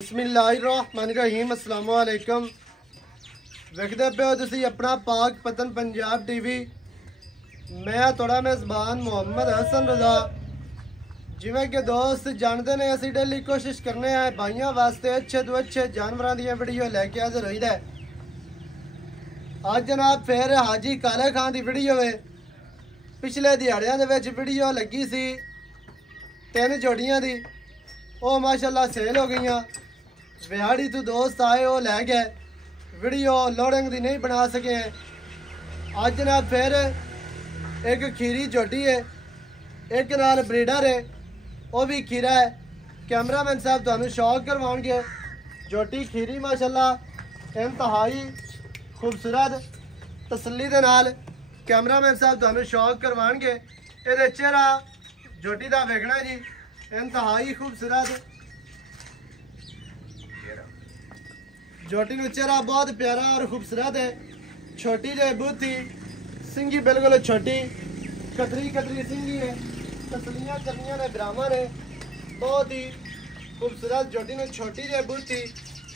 बिस्मिल्लाहिर्रहमानिर्रहीम अस्सलाम वालेकुम। वेखदे पे हो तुसी अपना पाक पतन पंजाब टीवी। मैं थोड़ा मेज़बान मोहम्मद हसन रज़ा। जिवें कि दोस्त जानते ने असी डेली कोशिश करने हैं भाइयों वास्ते अच्छे तो अच्छे जानवरों दी वीडियो लैके हाजिर होईदा है। आज जनाब फिर हाजी काले खान की वीडियो है। पिछले दिहाड़ियां दे विच वीडियो लगी सी 3 जोड़ियां दी, वो माशाल्लाह सेल हो गई। विहाड़ी तो दोस्त आए वो लै गए, वीडियो लोडिंग दी नहीं बना सके हैं। अज जनाब फिर एक खीरी झोटी है, एक नाल ब्रीडर है, वो भी खीरा है। कैमरामैन साहब तुहानू शौक करवाएंगे। झोटी खीरी माशाल्लाह इंतहाई खूबसूरत तसल्ली दे नाल कैमरामैन साहब तुहानू शौक करवाएंगे। ये चेहरा झोटी का वेखना जी, इंतहाई खूबसूरत झोटी का चेहरा बहुत प्यारा और खूबसूरत है। छोटी जो बूथी सिंगी बिल्कुल छोटी कतरी कतरी सिंगी है। तसलियाँ करनिया ने ब्राह्मण ने बहुत ही खूबसूरत झोटी ने छोटी जो बूथी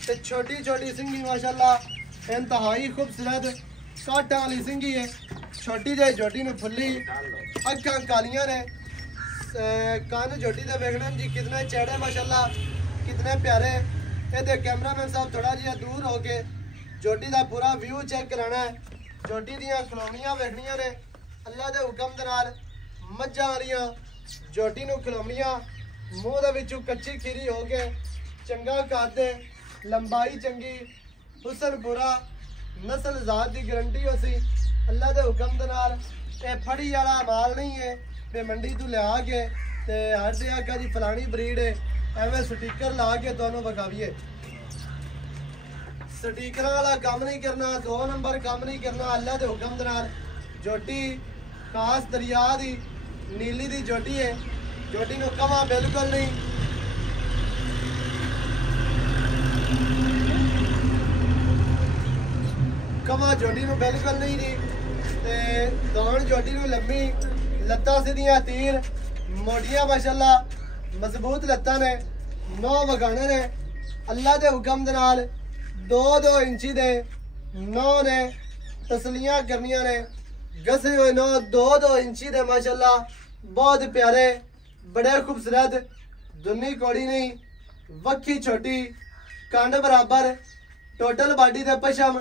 ते छोटी छोटी सिंगी माशाल्लाह इंतहाई खूबसूरत काटा वाली सिंगी है। छोटी जो झोटी ने फुली अखा कालियाँ ने कान झोटी के वेखना जी कितने चेहरे माशाल्लाह कितने प्यारे। ये कैमरामैन साहब थोड़ा जिहा दूर हो के झोटी का पूरा व्यू चेक कराना है। झोटी दियाँ खिलौनियाँ वेखनियाँ ने अल्लाह के हुक्म दे नाल मज्जां वालियां झोटी नूं खिलौनियाँ मूँह दे विचों कच्ची खीरी हो के चंगा कद लंबाई चंगी हुसन पूरा नस्ल ज़ात की गारंटी हो सी अल्लाह के हुक्म दे नाल। ये फड़ी वाला माल नहीं है भी मंडी तू लिया के ते हर से आका जी फलानी ब्रीड है एवं स्टिकर ला के तुहानू विखावीए। स्टिकर वाला काम नहीं करना, 2 नंबर काम नहीं करना। अल्लाह के हुक्म दे नाल झोटी खास दरिया दी नीली दी झोटी है। झोटी नू कमा बिल्कुल नहीं, कमा झोटी नू बिल्कुल नहीं जी। ते दान झोटी नू लम्मी, लत्तां सीधियां तीर मोटियां माशाल्लाह मजबूत लत्तां ने, 9 वगाने ने। अल्लाह के हुक्म दे नाल 2-2 इंची दे 9 ने तसलियां करनियां ने। गसे हुए 9 2-2 इंची दे माशाल्लाह बहुत प्यारे बड़े खूबसूरत। दुनी कौड़ी नहीं, वक्खी छोटी कंड बराबर, टोटल बॉडी दे पशम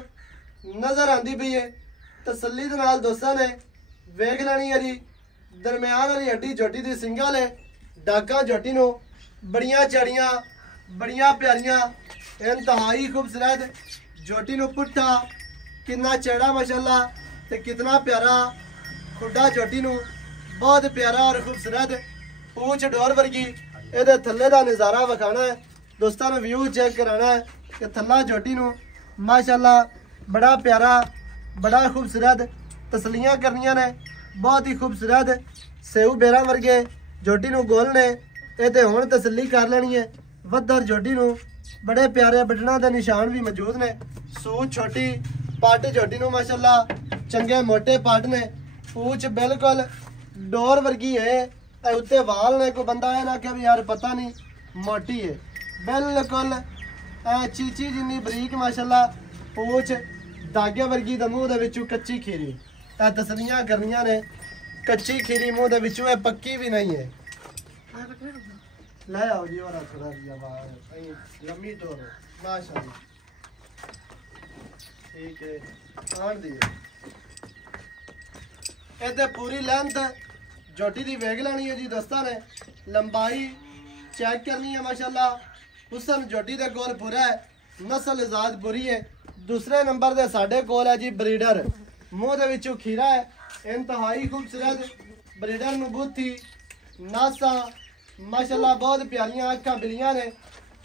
नजर आती पई है। तसल्ली दे नाल दोस्तां ने वेख लेनी है जी। दरम्यान वाली हड्डी झोटी दी सिंगा ले डाका झोटी नू बड़ियां चढ़ियां बड़ियां प्यारियां इंतहाई खूबसूरत। झोटी नू पुट्ठा कितना चढ़ा माशाल्लाह ते कितना प्यारा खुड्डा झोटी नू बहुत प्यारा और खूबसूरत। पूछ डोर वर्गी ये थल्ले का नज़ारा विखाना है दोस्तों ने, व्यू चेक कराना है कि थल्ला झोटी नू माशाल्लाह बड़ा प्यारा बड़ा खूबसूरत। तसलियां करनियां ने बहुत ही खूबसूरत सेऊ बेरा वर्गे झोटी नू गोल ने। ये तो हुण तसल्ली कर लेनी है। वधर झोटी नू बड़े प्यारे बटना के निशान भी मौजूद ने। सूच छोटी पट झोटी नू माशाल्लाह चंगे मोटे पट ने। पूछ बिल्कुल डोर वर्गी है, उत्ते वाल ने। कोई बंदा है ना कि भी यार पता नहीं मोटी है, बिल्कुल चीची जिन्नी बरीक माशाल्लाह पूछ धागे वर्गी दा मूँह दे विचों कच्ची खीरी। तसलियां करनियां ने कच्ची खीरी मूँह दे विचों है, पक्की भी नहीं है। ले आओ जी और थोड़ा लम्मी टोर माशाल्लाह ठीक है आन दी। ये पूरी लेंथ झोटी दी वेख लेनी है जी दोस्तों ने। लंबाई चेक करनी है माशाल्लाह। हुसन झोटी दे कोल पूरा है, नस्ल ज़ात बुरी है। दूसरे नंबर दे साडे कोल है जी ब्रीडर, मूँह दे विचों खीरा है इंतहाई खूबसूरत। ब्रीडर नू बूथी नासा माशाल्लाह बहुत प्यारियां अखा बिलियां ने।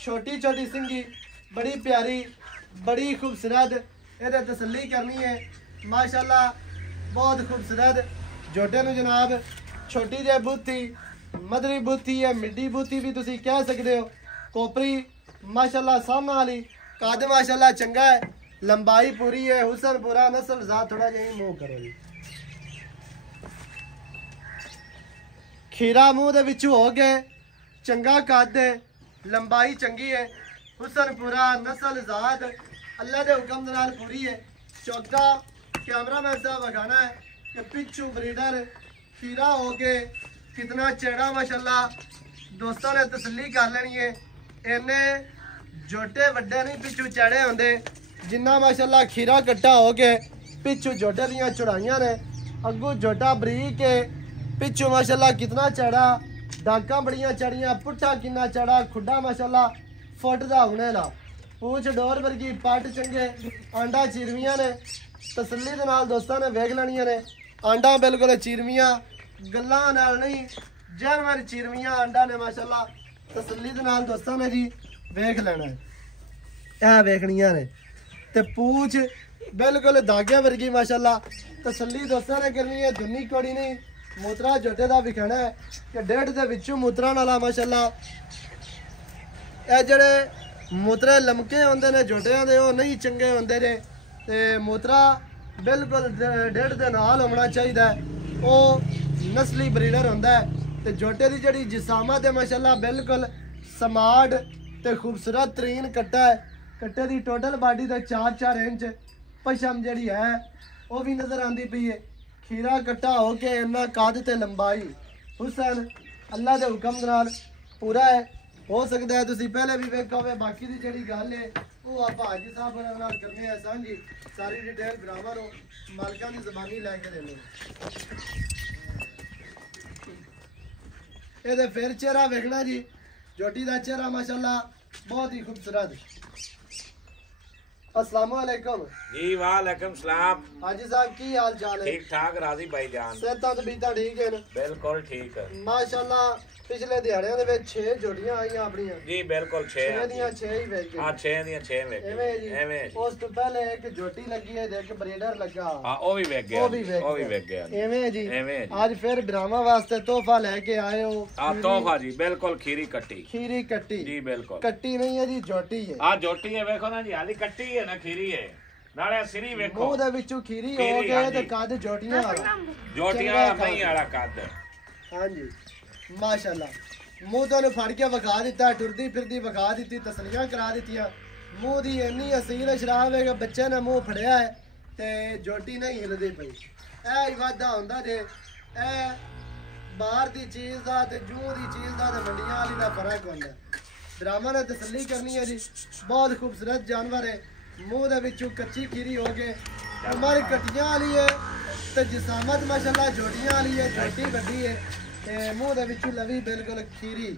छोटी छोटी सिंगी बड़ी प्यारी बड़ी खूबसूरत। ये तसल्ली करनी है माशाल्लाह बहुत खूबसूरत। झोटे नू जनाब छोटी जी बूथी मदरी बूथी है, मिड्डी बूथी भी तुसी कह सकते हो। कोपरी माशाल्लाह सामने वाली कद माशाल्लाह चंगा है, लंबाई पूरी है, हुसन पूरा, नस्ल ज़ात थोड़ा जी मुँह करो जी। खीरा मूँह दे विचों हो गए चंगा कद है, लंबाई चंगी है। हुसन पूरा नस्ल ज़ात अल्लाह के हुक्म दे नाल पूरी है। चौथा कैमरामैन साहब वखाना है कि पिछू ब्रीडर खीरा हो के कितना चेड़ा माशाल्लाह दोस्तों ने तसल्ली कर लेनी है। इन्ने जोटे वड्डे नहीं पिछू चेड़े होंदे जिन्ना माशाल्लाह खीरा कट्टा हो के पिछू जोटे दियां चढ़ाइयां ने। अगू जोटा बरीक है पिछू माशाल्लाह कितना चढ़ा डाका बड़ियां चढ़ियां पुट्ठा कितना चढ़ा खुड्डा माशाल्लाह फुट दा हुने ला पूछ डोर वर्गी पट चंगे आंडा चीरवियां ने तसल्ली दे नाल दोस्तां ने वेख लेनियां ने। आंडा बिल्कुल चीरवियां गल्लां नाल नहीं जानवर चीरवियां आंडा ने माशाल्लाह तसल्ली दे नाल दोस्तां ने जी वेख लेना है। ए वेखनियां ने ते पूछ बिल्कुल धागे वर्गी माशाल्लाह तसल्ली दोस्तां ने करनी है। दुनी कोड़ी नहीं मूत्रा जोटे का भी कहना है कि डेढ़ के विचों मूत्रा नाला माशाल्लाह ए जड़े मूत्रे लमके होंदे ने जोटियां दे वो नहीं चंगे होंदे ने ते मूत्रा बिल्कुल डेढ़ के नाल होना चाहिए। वो नस्ली ब्रीडर होंदा है ते जोटे की जड़ी जिसामत है माशाल्लाह बिल्कुल समार्ट ते खूबसूरत तरीन कट्टा है। कट्टे की टोटल बॉडी ते 4-4 इंच पशम जड़ी है वो भी नज़र आती पई है। खीरा कट्टा हो के इन्ना कद ते लंबाई हुसन अल्लाह के हुक्म नाल पूरा है। हो सकता है तुसी पहले भी वेखा होवे। बाकी दी जेड़ी गल है वो आप हाजी साहब नाल करने है सांझी सारी डिटेल बराबर हो मालकां दी ज़बानी लैके देने। ਇਹਦੇ फिर चेहरा वेखना जी जोटी का चेहरा माशाल्लाह बहुत ही खूबसूरत। अस्सलाम वालेकुम जी। वालेकुम सलाम। हाजी साहब की हाल चाल है? ठीक ठाक राजी भाई जान। सेहतां तबीयतां ठीक है? बिल्कुल ठीक है माशाल्लाह। पिछले दिहाड़ियां दे विच 6 जोड़ियां आईयां अपनियां जी। बिल्कुल 6 ਦੀਆਂ 6 ਹੀ ਵੇਚ ਗਏ। हां 6 ਦੀਆਂ 6 ਵੇਚ ਗਏ ਐਵੇਂ ਜੀ। ਉਸ ਤੋਂ ਪਹਿਲੇ ਇੱਕ ਜੋਟੀ ਲੱਗੀ ਹੈ ਤੇ ਇੱਕ ਬਰੀਡਰ ਲੱਗਾ। ਹਾਂ ਉਹ ਵੀ ਵੇਚ ਗਿਆ। ਉਹ ਵੀ ਵੇਚ ਗਿਆ ਐਵੇਂ ਜੀ। ਐਵੇਂ ਅੱਜ ਫਿਰ ਬਰਾਵਾਂ ਵਾਸਤੇ ਤੋਹਫਾ ਲੈ ਕੇ ਆਏ ਹੋ? ਆ ਤੋਹਫਾ ਜੀ ਬਿल्कुल खीरी कट्टी। खीरी कट्टी जी बिल्कुल। कट्टी नहीं है जी जोटी है। आ जोटी है देखो ना जी आली कट्टी है ना खीरी है नाले सिरी देखो ਮੂੰਹ ਦੇ ਵਿੱਚੋਂ ਖੀਰੀ ਹੋ ਗਏ ਤੇ ਕੱਦ ਜੋਟੀਆਂ ਵਾਲਾ जोटियां नहीं आला कद। हां जी माशाल्लाह। ਮੂੰਹ ਤੋਂ ਫੜ ਕੇ ਵਗਾ ਦਿੱਤਾ ਟੁਰਦੀ ਫਿਰਦੀ ਵਗਾ ਦਿੱਤੀ ਤਸਲੀਆਂ ਕਰਾ ਦਿੱਤੀਆਂ। ਮੂੰਹ ਦੀ ਇੰਨੀ ਅਸੀਲ ਸ਼ਰਾਬ ਹੈ ਕਿ ਬੱਚੇ ਨੇ ਮੂੰਹ ਫੜਿਆ ਹੈ ਤੇ ਜੋਟੀ ਨਹੀਂ ਹਿਲਦੀ ਪਈ। ਇਹ ਹੀ ਵਾਧਾ ਹੁੰਦਾ ਜੇ ਇਹ ਬਾਹਰ ਦੀ ਚੀਜ਼ ਦਾ ਤੇ ਜੂਹ ਦੀ ਚੀਜ਼ ਦਾ ਤੇ ਮੰਡੀਆਂ ਵਾਲੀ ਦਾ ਫਰਕ ਹੁੰਦਾ। ਡਰਾਮਾ ਨੇ ਤਸੱਲੀ ਕਰਨੀ ਹੈ ਜੀ। ਬਹੁਤ ਖੂਬਸੂਰਤ ਜਾਨਵਰ ਹੈ। ਮੂੰਹ ਦੇ ਵਿੱਚੋਂ ਕੱਚੀ ਖੀਰੀ ਹੋ ਕੇ ਉਮਰ ਕਟੀਆਂ ਵਾਲੀ ਹੈ ਤੇ ਜਿਸਾਮਤ ਮਾਸ਼ਾਅੱਲਾ ਜੋੜੀਆਂ ਵਾਲੀ ਹੈ। ਜੋਟੀ ਵੱਡੀ ਹੈ ਤੇ ਮੂੰਹ ਦੇ ਵਿੱਚੋਂ ਲਵੀ ਬਿਲਕੁਲ ਖੀਰੀ।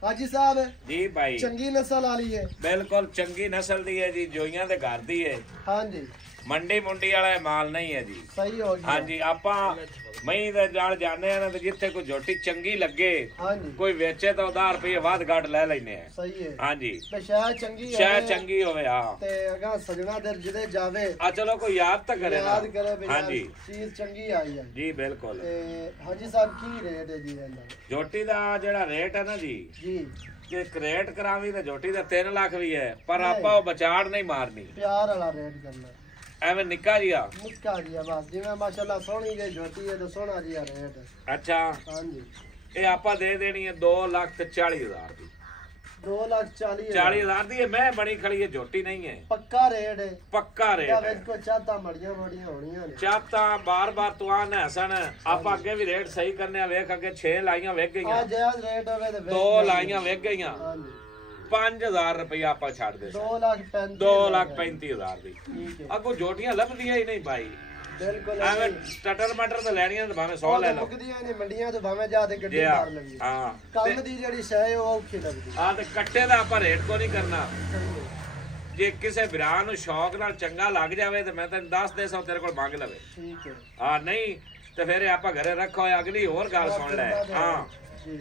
हाजी साहब जी भाई चंगी नस्ल वाली है? बिल्कुल चंगी नस्ल दी है जी। जोइयां दे घर दी है। हाँ जी। मंडी मुंडी वाला माल नहीं है जी। सही हो गया। हाँ जी आपा मई दे जान जाने ना ते जिथे कोई झोटी चंगी लगे हाँ जी कोई वेचे तो 10 रुपये वाद घाट ले लेने हैं। सही है। हाँ जी शायद चंगी होवे। हां ते अगा सजना दे जिदे जावे आ चलो कोई याद तो करे ना। याद करे भी। हाँ जी चीज चंगी आई है जी बिल्कुल। हाजी साहब की रेट है जी झोटी दा जेड़ा रेट है ना जी कि क्रेट करावी ते झोटी दा 3 लाख भी है पर आपा वो बचाड़ नहीं मारनी। प्यार वाला रेट करना एवं निक्का जिया बस जिवें माशाल्लाह सोहनी जे झोटी है तो सोहना जिया रेट। अच्छा हां जी ये आपा दे देनी है 2,40,000 दी। 2,40,000 दी है। मैं बनी खड़ी है झोटी नहीं है। पक्का रेट है? पक्का रेट है। इसको चाहता मड़ियां होनियां ने चाहता बार बार तू आना हसन आप आगे भी रेट सही करने वेख अगे 6 लाइयां वेख गईयां। जायज रेट होवे ते 2 लाइयां वेख गईयां। 5,000 रुपया आप छाड़ दे। 2,35,000 दी। अगो जोटियां लभदियां ही नहीं भाई। बिल्कुल एवें टटर मटर तो लेनियां ते भाਵੇਂ 100 ले लो। मुकदियां ने मंडियां तो भाਵੇਂ जा ते गड्डी मार लगी। हां काम दी जेड़ी शै है ਉਹ ਔਖੀ ਲੱਗਦੀ। हां ते कट्टे दा ਆਪਾਂ रेट को नहीं करना। जे किसे भरा नु शौक नाल चंगा लग जावे ते मैं तैਨੂੰ 10 देसा तेरे कोल मंग लवे। ठीक है। हां नहीं ते फिर आपा घरे रखो अगली और गल सुन ले। हां जी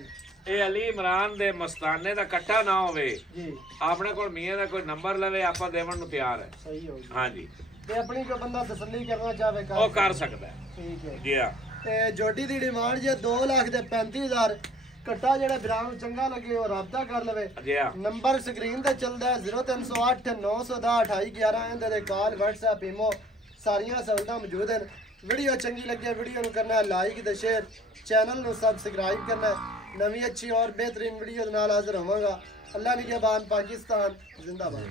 ਇਹ ਅਲੀ ਇਮਰਾਨ ਦੇ ਮਸਤਾਨੇ ਦਾ ਕੱਟਾ ਨਾ ਹੋਵੇ ਜੀ ਆਪਣੇ ਕੋਲ ਮੀਆਂ ਦਾ ਕੋਈ ਨੰਬਰ ਲਵੇ ਆਪਾਂ ਦੇਵਣ ਨੂੰ ਤਿਆਰ ਹੈ। ਸਹੀ ਹੋ ਗਿਆ। ਹਾਂਜੀ ਤੇ ਆਪਣੀ ਜੋ ਬੰਦਾ ਤਸੱਲੀ ਕਰਨਾ ਚਾਹਵੇ ਉਹ ਕਰ ਸਕਦਾ ਹੈ। ਠੀਕ ਹੈ ਜੀ। ਹਾਂ ਤੇ ਜੋਟੀ ਦੀ ਡਿਮਾਂਡ ਜੇ 2,35,000 ਕੱਟਾ ਜਿਹੜਾ ਬਰਾਮ ਚੰਗਾ ਲੱਗੇ ਉਹ ਰਾਬਤਾ ਕਰ ਲਵੇ। ਜੀ ਹਾਂ ਨੰਬਰ ਸਕਰੀਨ ਤੇ ਚੱਲਦਾ ਹੈ 0308 910 2811 ਇਹਦੇ ਤੇ ਕਾਲ WhatsApp ਈਮੋ ਸਾਰੀਆਂ ਸਹੂਲਤਾਂ ਮੌਜੂਦ ਹਨ। ਵੀਡੀਓ ਚੰਗੀ ਲੱਗੇ ਵੀਡੀਓ ਨੂੰ ਕਰਨਾ ਲਾਈਕ ਤੇ ਸ਼ੇਅਰ ਚੈਨਲ ਨੂੰ ਸਬਸਕ੍ਰਾਈਬ ਕਰਨਾ नवी अच्छी और बेहतरीन वीडियो नाल हाजिर होवांगा। अल्लाह निगहबान, पाकिस्तान जिंदाबाद।